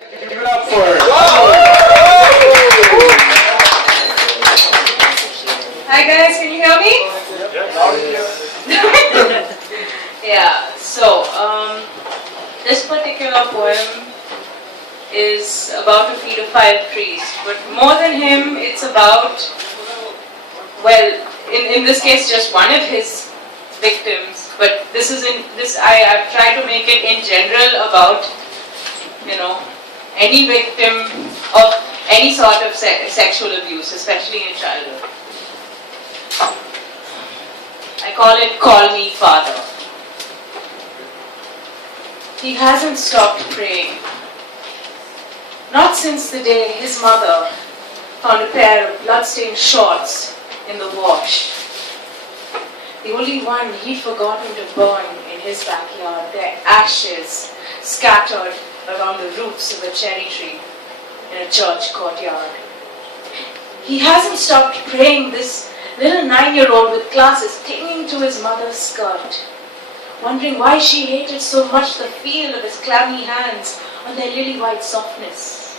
Give it up for her. Hi guys, can you hear me? Yeah, so this particular poem is about to feed a fire priest, but more than him, it's about, well, in this case, just one of his victims. But this is I've tried to make it in general about, any victim of any sort of sexual abuse, especially in childhood. I call it "Call Me Father." He hasn't stopped praying. Not since the day his mother found a pair of bloodstained shorts in the wash. The only one he'd forgotten to burn in his backyard, their ashes scattered around the roots of a cherry tree in a church courtyard. He hasn't stopped praying, this little 9-year-old with glasses clinging to his mother's skirt, wondering why she hated so much the feel of his clammy hands on their lily-white softness.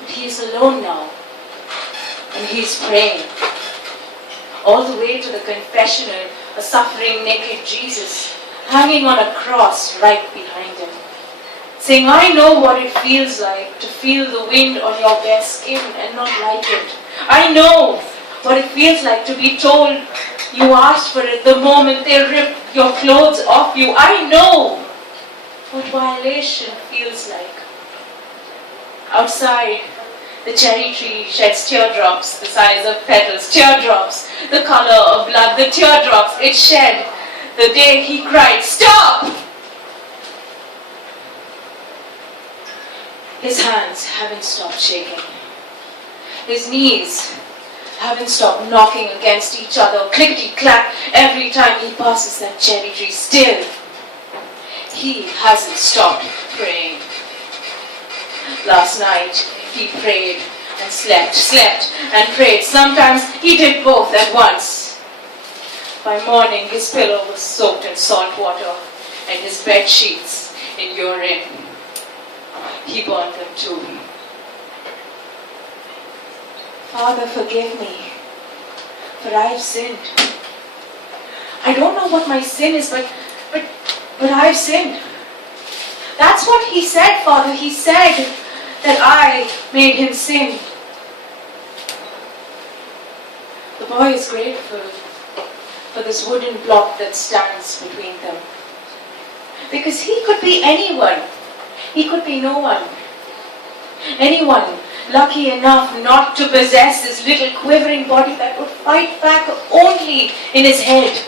But he is alone now, and he is praying. All the way to the confessional, a suffering naked Jesus hanging on a cross right behind him, saying, "I know what it feels like to feel the wind on your bare skin and not like it. I know what it feels like to be told you asked for it the moment they rip your clothes off you. I know what violation feels like." Outside, the cherry tree sheds teardrops the size of petals, teardrops the color of blood, the teardrops it shed the day he cried, "Stop!" His hands haven't stopped shaking. His knees haven't stopped knocking against each other, clickety-clack, every time he passes that cherry tree. Still, he hasn't stopped praying. Last night, he prayed and slept and prayed. Sometimes he did both at once. By morning, his pillow was soaked in salt water and his bed sheets in urine. He burned them too. "Father, forgive me, for I've sinned. I don't know what my sin is, but I've sinned." That's what he said, Father. He said that I made him sin. The boy is grateful for this wooden block that stands between them. Because he could be anyone. He could be no one. Anyone lucky enough not to possess this little quivering body that would fight back only in his head.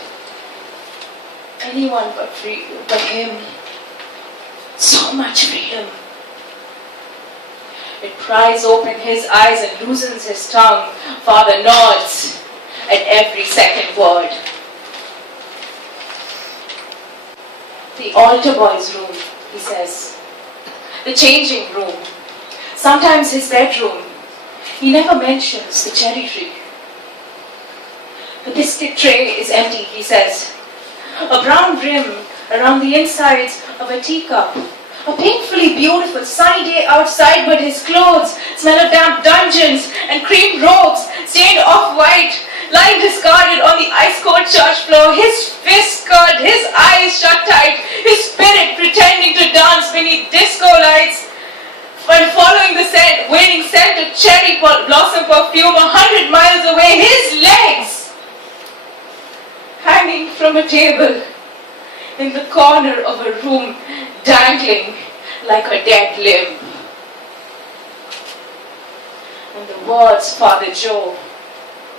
Anyone but him. So much freedom. It pries open his eyes and loosens his tongue. Father nods at every second word. "The altar boy's room," he says. "The changing room. Sometimes his bedroom." He never mentions the cherry tree. "The biscuit tray is empty," he says. "A brown rim around the insides of a teacup. A painfully beautiful sunny day outside, but his clothes smell of damp dungeons and cream robes stained off-white, lying discarded on the ice-cold church floor, his fists curled, his eyes shut tight, his spirit pretending to dance beneath disco lights, but following the waning scent of cherry blossom perfume 100 miles away, his legs hanging from a table in the corner of a room, dangling like a dead limb. And the words Father Joe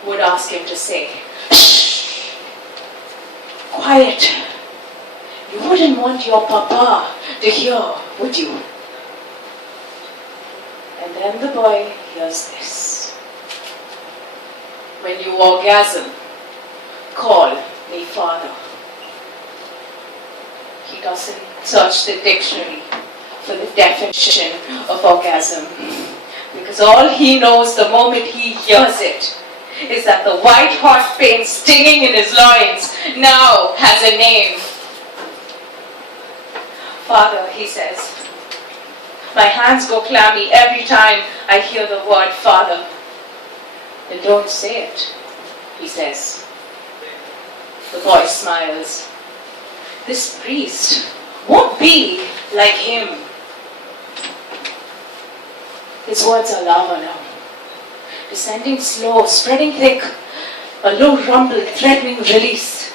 would ask him to say, "Shh! Quiet! You wouldn't want your papa to hear, would you?" And then the boy hears this. "When you orgasm, call me Father." He doesn't search the dictionary for the definition of orgasm, because all he knows the moment he hears it is that the white-hot pain stinging in his loins now has a name. "Father," he says, My hands go clammy every time I hear the word Father. Then don't say it, he says. The boy smiles. This priest won't be like him. His words are lava now, descending slow, spreading thick, a low rumble threatening release.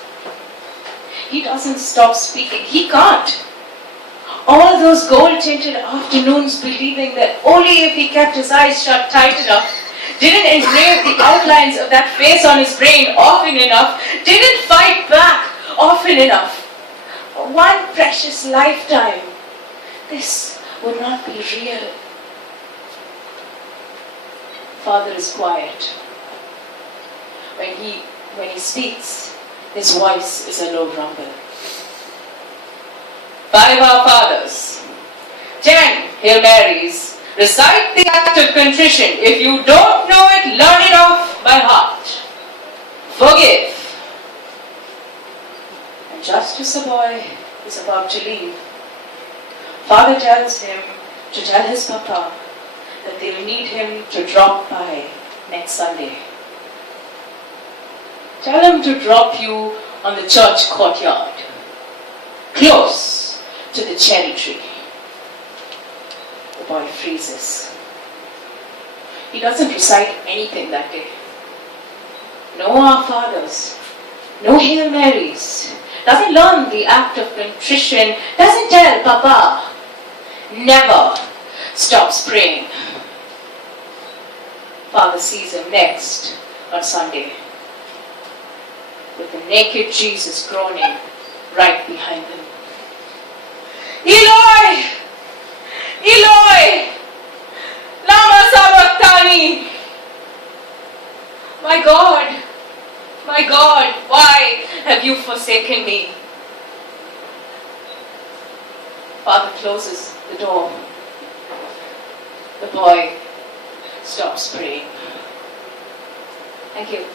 He doesn't stop speaking. He can't. All those gold-tinted afternoons believing that only if he kept his eyes shut tight enough, didn't engrave the outlines of that face on his brain often enough, didn't fight back often enough. For one precious lifetime, this would not be real. Father is quiet. When he speaks, his voice is a low rumble. 5 Our Fathers, 10 Hail Marys. Recite the act of contrition. If you don't know it, learn it off by heart. Forgive. And just as the boy is about to leave, Father tells him to tell his papa that they'll need him to drop by next Sunday. Tell him to drop you on the church courtyard, close to the cherry tree. The boy freezes. He doesn't recite anything that day. No Our Fathers, no Hail Marys, doesn't learn the act of contrition, doesn't tell Papa, never stops praying. Father sees him next on Sunday, with the naked Jesus groaning right behind him. Eloi! Eloi! Lama sabachthani! My God, why have you forsaken me? Father closes the door. The boy stops praying. Thank you.